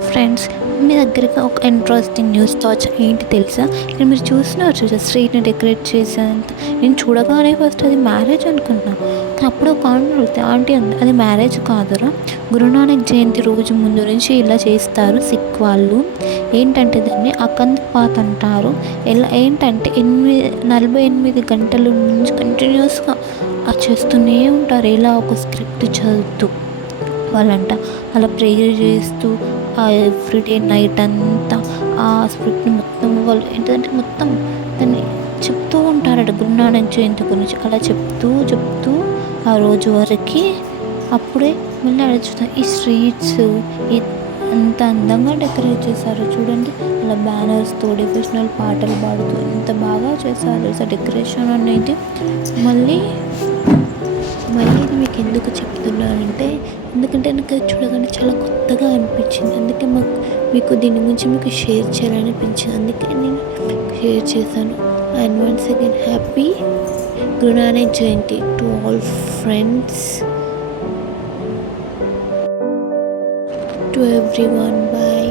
Friends మీ దగ్గరికి ఒక interesting news thoughts ఏంటి తెలుసా? ఇక్కడ మీరు చూస్తున్నారు చూసా స్ట్రీట్ని డెకరేట్ చేసేంత. నేను చూడగానే ఫస్ట్ అది మ్యారేజ్ అనుకున్నా అప్పుడు ఒక ఆంటీ అడిగితే ఆంటీ అంది అది మ్యారేజ్ కాదురా. గురునానక్ జయంతి రోజు ముందు నుంచి ఇలా చేస్తారు సిక్ వాళ్ళు. ఏంటంటే దాన్ని అకంత్ పాత్ అంటారు. ఎలా ఏంటంటే ఎనిమిది నలభై ఎనిమిది గంటల నుంచి కంటిన్యూస్గా చేస్తూనే ఉంటారు. ఇలా ఒక స్క్రిప్ట్ చదువుతూ వాళ్ళంట. అలా ప్రేయర్ చేస్తూ ఎవ్రీడే నైట్ అంతా ఆ స్క్రిప్ట్ని మొత్తం వాళ్ళు ఏంటంటే మొత్తం దాన్ని చెప్తూ ఉంటారట. గురునానక్ జయంతి గురించి అలా చెప్తూ చెప్తూ ఆ రోజు వరకు అప్పుడే మళ్ళీ అడుగుతాం ఈ స్ట్రీట్స్ ఎంత అందంగా డెకరేట్ చేశారో చూడండి. అలా బ్యానర్స్తో డివిజనల్ పాటలు పాడుతూ ఎంత బాగా చేశారు అసలు డెకరేషన్ అనేది. మళ్ళీ మళ్ళీ ఇది మీకు ఎందుకు చెప్తున్నానంటే ఎందుకంటే నాకు అది చూడగానే చాలా కొత్తగా అనిపించింది. అందుకే మాకు మీకు దీని గురించి మీకు షేర్ చేయాలనిపించింది. అందుకే నేను షేర్ చేశాను. And once again happy Guru Nanak Jayanti to all friends to everyone bye